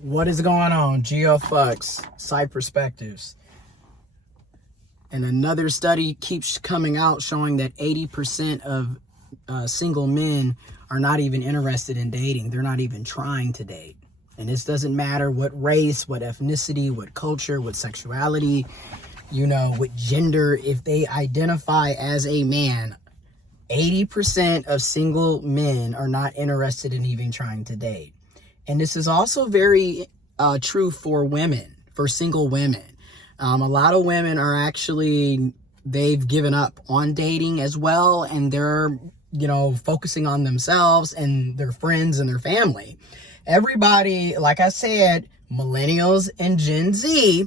What is going on? GeoFucks, Side Perspectives. And another study keeps coming out showing that 80% of single men are not even interested in dating. They're not even trying to date. And this doesn't matter what race, what ethnicity, what culture, what sexuality, what gender. If they identify as a man, 80% of single men are not interested in even trying to date. And this is also very true for women, for single women. A lot of women are actually, they've given up on dating as well. And they're, focusing on themselves and their friends and their family. Everybody, like I said, millennials and Gen Z,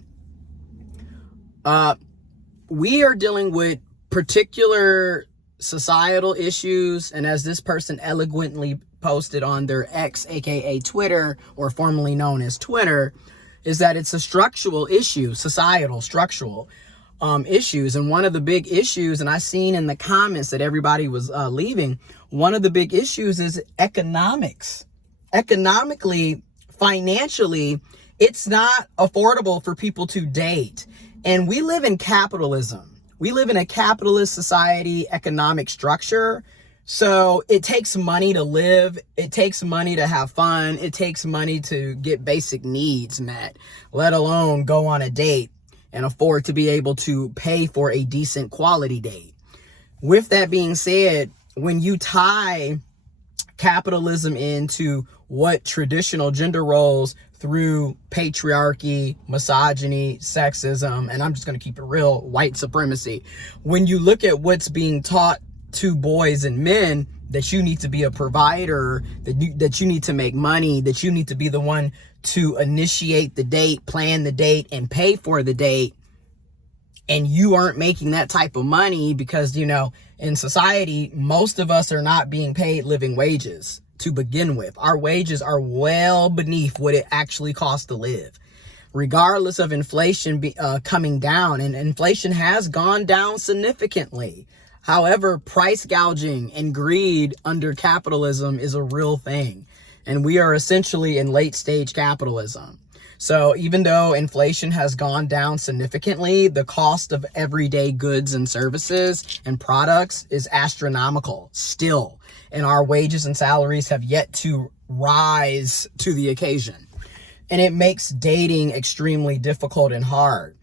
we are dealing with particular societal issues. And as this person eloquently posted on their X, a.k.a. Twitter, or formerly known as Twitter, is that it's a structural issue, societal, structural issues. And one of the big issues, and I seen in the comments that everybody was leaving, one of the big issues is economics. Economically, financially, it's not affordable for people to date. And we live in capitalism. We live in a capitalist society, economic structure. So it takes money to live. It takes money to have fun. It takes money to get basic needs met, let alone go on a date and afford to be able to pay for a decent quality date. With that being said, when you tie capitalism into what traditional gender roles through patriarchy, misogyny, sexism, and I'm just going to keep it real, white supremacy. When you look at what's being taught to boys and men, that you need to be a provider, that you need to make money, that you need to be the one to initiate the date, plan the date, and pay for the date, and you aren't making that type of money because, in society, most of us are not being paid living wages to begin with. Our wages are well beneath what it actually costs to live, regardless of inflation coming down. And inflation has gone down significantly. However, price gouging and greed under capitalism is a real thing. And we are essentially in late stage capitalism. So even though inflation has gone down significantly, the cost of everyday goods and services and products is astronomical still. And our wages and salaries have yet to rise to the occasion. And it makes dating extremely difficult and hard.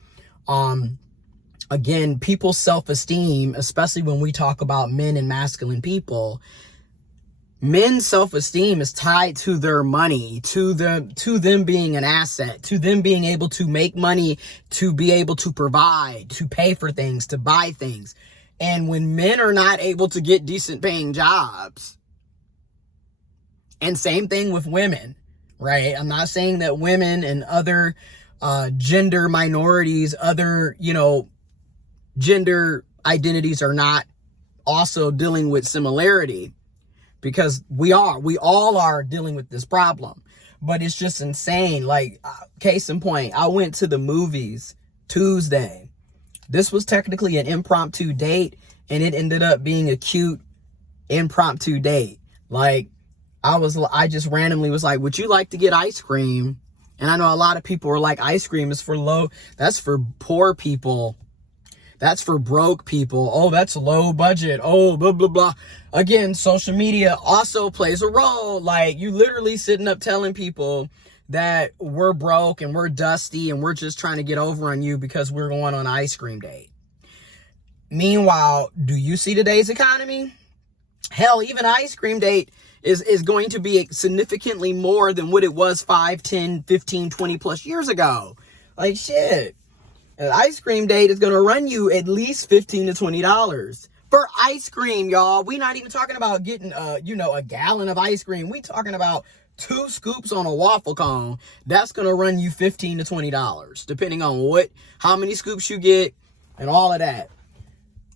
Again, people's self-esteem, especially when we talk about men and masculine people, men's self-esteem is tied to their money, to them being an asset, to them being able to make money, to be able to provide, to pay for things, to buy things. And when men are not able to get decent paying jobs, and same thing with women, right? I'm not saying that women and other gender minorities, other, gender identities are not also dealing with similarity, because we all are dealing with this problem. But it's just insane. Like, case in point, I went to the movies Tuesday. This was technically an impromptu date, and it ended up being a cute impromptu date. Like, I just randomly was like, would you like to get ice cream? And I know a lot of people are like, ice cream is that's for poor people. That's for broke people. Oh, that's low budget. Oh, blah, blah, blah. Again, social media also plays a role. Like, you literally sitting up telling people that we're broke and we're dusty and we're just trying to get over on you because we're going on an ice cream date. Meanwhile, do you see today's economy? Hell, even an ice cream date is going to be significantly more than what it was 5, 10, 15, 20 plus years ago. Like, shit. An ice cream date is going to run you at least $15 to $20 for ice cream, y'all. We're not even talking about getting, a gallon of ice cream. We talking about 2 scoops on a waffle cone. That's going to run you $15 to $20, depending on how many scoops you get and all of that.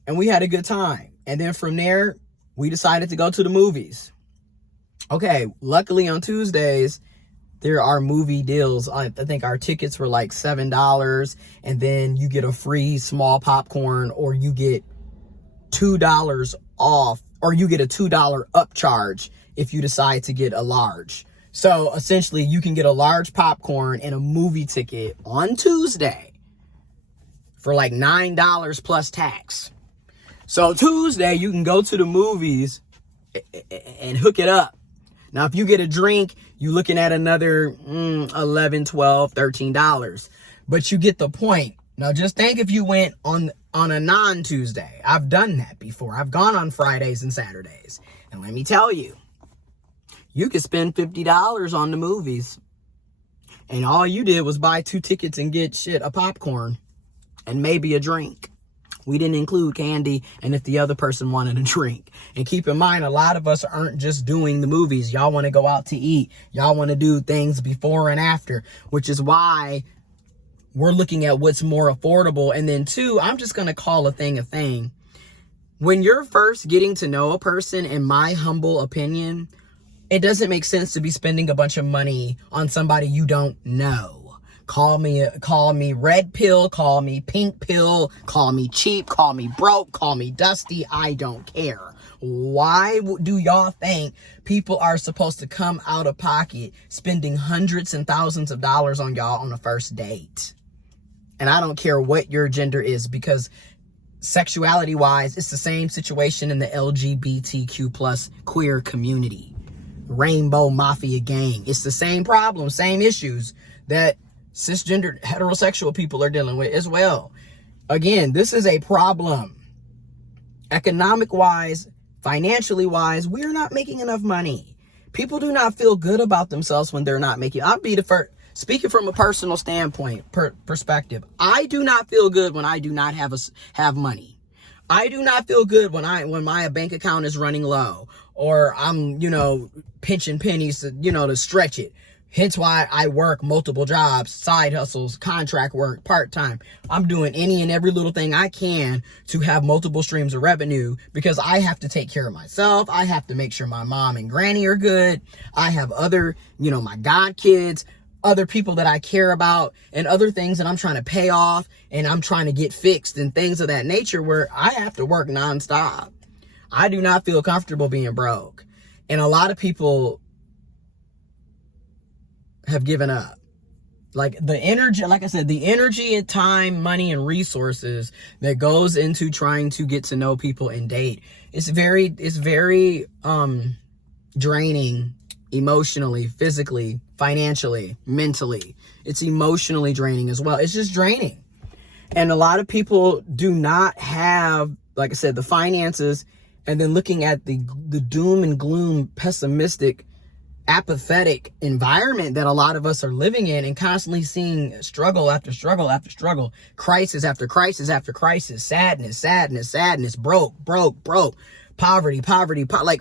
And we had a good time. And then from there, we decided to go to the movies. Okay, luckily on Tuesdays, there are movie deals. I think our tickets were like $7, and then you get a free small popcorn, or you get $2 off, or you get a $2 upcharge if you decide to get a large. So essentially you can get a large popcorn and a movie ticket on Tuesday for like $9 plus tax. So Tuesday you can go to the movies and hook it up. Now, if you get a drink, you're looking at another $11, $12, $13. But you get the point. Now, just think if you went on a non-Tuesday. I've done that before. I've gone on Fridays and Saturdays. And let me tell you, you could spend $50 on the movies. And all you did was buy 2 tickets and get a popcorn and maybe a drink. We didn't include candy and if the other person wanted a drink. And keep in mind, a lot of us aren't just doing the movies. Y'all want to go out to eat. Y'all want to do things before and after, which is why we're looking at what's more affordable. And then 2, I'm just going to call a thing a thing. When you're first getting to know a person, in my humble opinion, it doesn't make sense to be spending a bunch of money on somebody you don't know. Call me red pill, call me pink pill, call me cheap, call me broke, call me dusty. I don't care. Why do y'all think people are supposed to come out of pocket spending hundreds and thousands of dollars on y'all on a first date? And I don't care what your gender is, because sexuality wise, it's the same situation in the LGBTQ plus queer community. Rainbow Mafia gang. It's the same problem, same issues that cisgender heterosexual people are dealing with as well. Again, this is a problem. Economic wise, financially wise, we're not making enough money. People do not feel good about themselves when they're not making. I'll be the first, speaking from a personal standpoint, perspective. I do not feel good when I do not have money. I do not feel good when my bank account is running low, or I'm, pinching pennies to stretch it. Hence why I work multiple jobs, side hustles, contract work, part-time. I'm doing any and every little thing I can to have multiple streams of revenue, because I have to take care of myself. I have to make sure my mom and granny are good. I have other, my god kids, other people that I care about, and other things that I'm trying to pay off and I'm trying to get fixed and things of that nature, where I have to work nonstop. I do not feel comfortable being broke. And a lot of people have given up. Like the energy, like I said, the energy and time, money, and resources that goes into trying to get to know people and date, it's very draining emotionally, physically, financially, mentally. It's emotionally draining as well. It's just draining. And a lot of people do not have, like I said, the finances, and then looking at the doom and gloom, pessimistic, apathetic environment that a lot of us are living in, and constantly seeing struggle after struggle after struggle, crisis after crisis after crisis, sadness, broke, poverty, like,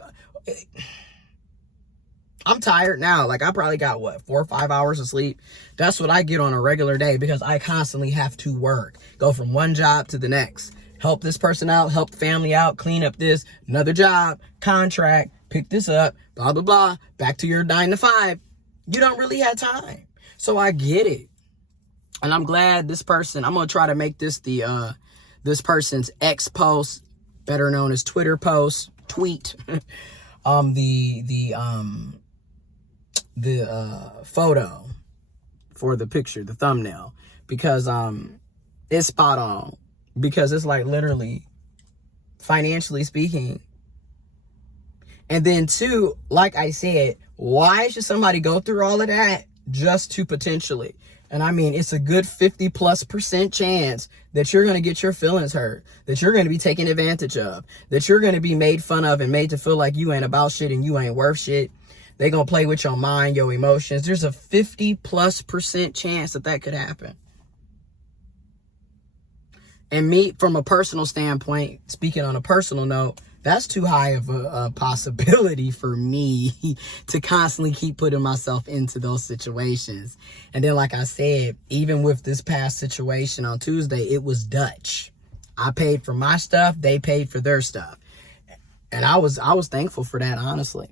I'm tired now. Like, I probably got 4 or 5 hours of sleep. That's what I get on a regular day, because I constantly have to work, go from one job to the next, help this person out, help the family out, clean up this, another job, contract, pick this up, blah, blah, blah, back to your 9 to 5. You don't really have time. So I get it. And I'm glad this person, I'm going to try to make this this person's X post, better known as Twitter post, tweet, the photo for the picture, the thumbnail, because it's spot on, because it's like literally financially speaking. And then 2, like I said, why should somebody go through all of that just to potentially, and I mean, it's a good 50+% chance that you're going to get your feelings hurt, that you're going to be taken advantage of, that you're going to be made fun of and made to feel like you ain't about shit and you ain't worth shit. They're going to play with your mind, your emotions. There's a 50+% chance that could happen. And me, from a personal standpoint, speaking on a personal note, that's too high of a possibility for me to constantly keep putting myself into those situations. And then, like I said, even with this past situation on Tuesday, it was Dutch. I paid for my stuff. They paid for their stuff. And I was thankful for that, honestly.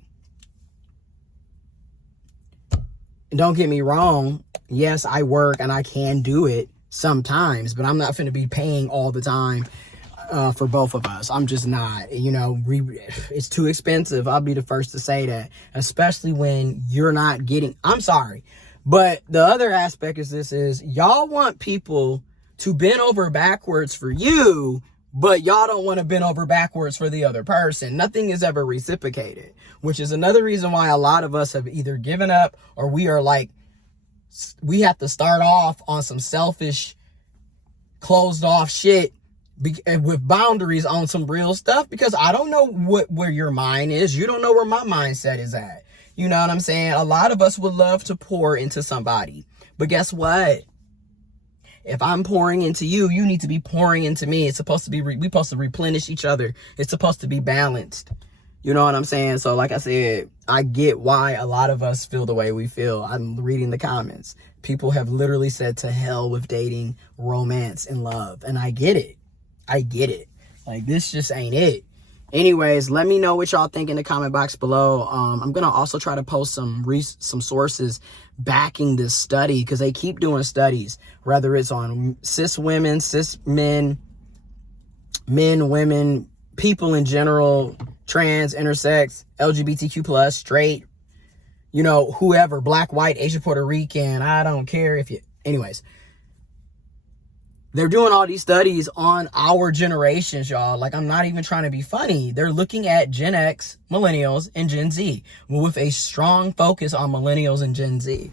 And don't get me wrong. Yes, I work and I can do it sometimes, but I'm not going to be paying all the time. for both of us. I'm just not, it's too expensive. I'll be the first to say that, especially when you're not getting, I'm sorry. But the other aspect is y'all want people to bend over backwards for you, but y'all don't want to bend over backwards for the other person. Nothing is ever reciprocated, which is another reason why a lot of us have either given up or we are like, we have to start off on some selfish, closed off shit with boundaries on some real stuff, because I don't know where your mind is. You don't know where my mindset is at. You know what I'm saying? A lot of us would love to pour into somebody, but guess what? If I'm pouring into you, you need to be pouring into me. It's supposed to be, we're supposed to replenish each other. It's supposed to be balanced. You know what I'm saying? So like I said, I get why a lot of us feel the way we feel. I'm reading the comments. People have literally said to hell with dating, romance, and love. And I get it. I get it. Like, this just ain't it. Anyways, let me know what y'all think in the comment box below. I'm going to also try to post some sources backing this study, because they keep doing studies, whether it's on cis women, cis men, women, people in general, trans, intersex, LGBTQ+, straight, whoever, black, white, Asian, Puerto Rican, I don't care if you, anyways. They're doing all these studies on our generations, y'all. Like, I'm not even trying to be funny. They're looking at Gen X, millennials, and Gen Z with a strong focus on millennials and Gen Z.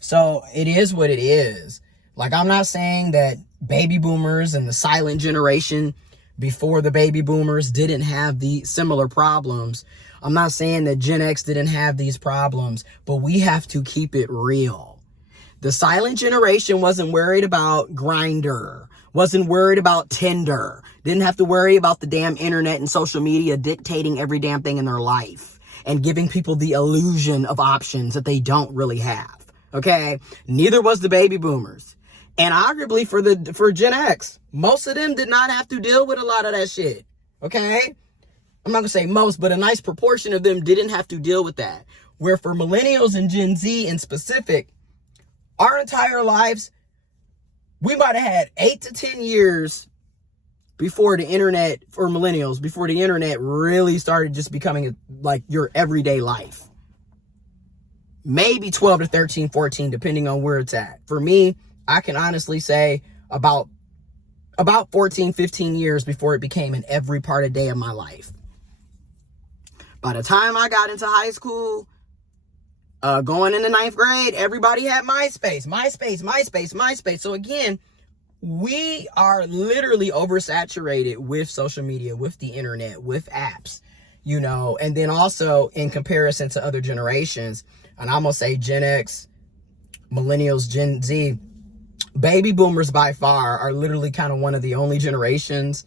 So it is what it is. Like, I'm not saying that baby boomers and the silent generation before the baby boomers didn't have the similar problems. I'm not saying that Gen X didn't have these problems, but we have to keep it real. The silent generation wasn't worried about Grindr, wasn't worried about Tinder, didn't have to worry about the damn internet and social media dictating every damn thing in their life and giving people the illusion of options that they don't really have. Okay? Neither was the baby boomers. And arguably for Gen X, most of them did not have to deal with a lot of that shit. Okay? I'm not going to say most, but a nice proportion of them didn't have to deal with that. Where for millennials and Gen Z in specific, our entire lives, we might have had 8 to 10 years before the internet, for millennials, before the internet really started just becoming like your everyday life. Maybe 12 to 13, 14, depending on where it's at. For me, I can honestly say about 14, 15 years before it became in every part of day of my life. By the time I got into high school, going into 9th grade, everybody had MySpace. So again, we are literally oversaturated with social media, with the internet, with apps, and then also in comparison to other generations, and I'm going to say Gen X, millennials, Gen Z, baby boomers by far are literally kind of one of the only generations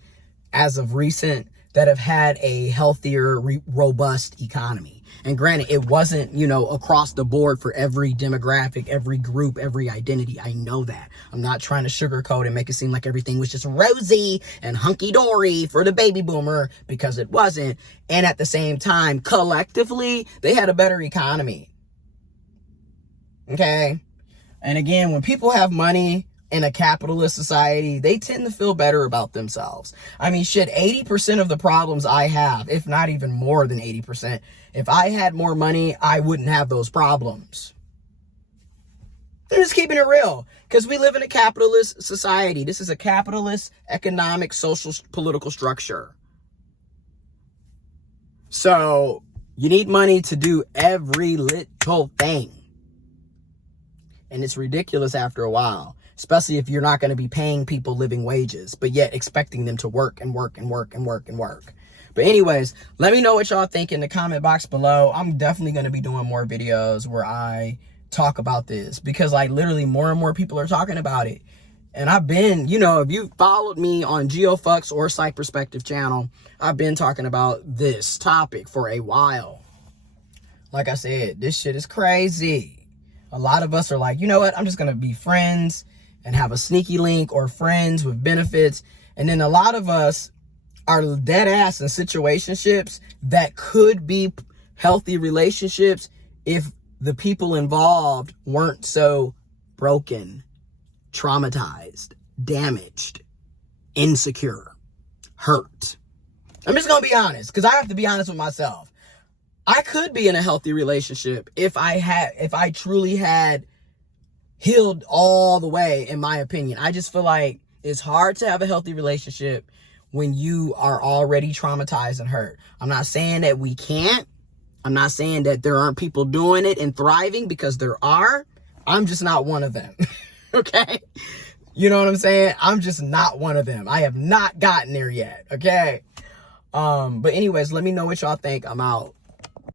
as of recent that have had a healthier, robust economy. And granted, it wasn't, across the board for every demographic, every group, every identity. I know that. I'm not trying to sugarcoat and make it seem like everything was just rosy and hunky-dory for the baby boomer, because it wasn't. And at the same time, collectively, they had a better economy. Okay? And again, when people have money in a capitalist society, they tend to feel better about themselves. I mean, shit, 80% of the problems I have, if not even more than 80%, if I had more money, I wouldn't have those problems. I'm just keeping it real, because we live in a capitalist society. This is a capitalist, economic, social, political structure. So you need money to do every little thing. And it's ridiculous after a while, especially if you're not going to be paying people living wages, but yet expecting them to work and work and work and work and work. But anyways, let me know what y'all think in the comment box below. I'm definitely going to be doing more videos where I talk about this, because like literally more and more people are talking about it. And I've been, if you followed me on GeoFucks or Psych Perspective channel, I've been talking about this topic for a while. Like I said, this shit is crazy. A lot of us are like, you know what? I'm just going to be friends and have a sneaky link, or friends with benefits. And then a lot of us are dead ass in situationships that could be healthy relationships if the people involved weren't so broken, traumatized, damaged. insecure, hurt. I'm just going to be honest, because I have to be honest with myself. I could be in a healthy relationship if I truly had healed all the way, in my opinion. I just feel like it's hard to have a healthy relationship when you are already traumatized and hurt. I'm not saying that we can't. I'm not saying that there aren't people doing it and thriving, because there are. I'm just not one of them. Okay? You know what I'm saying? I'm just not one of them. I have not gotten there yet. Okay? But anyways, let me know what y'all think. I'm out.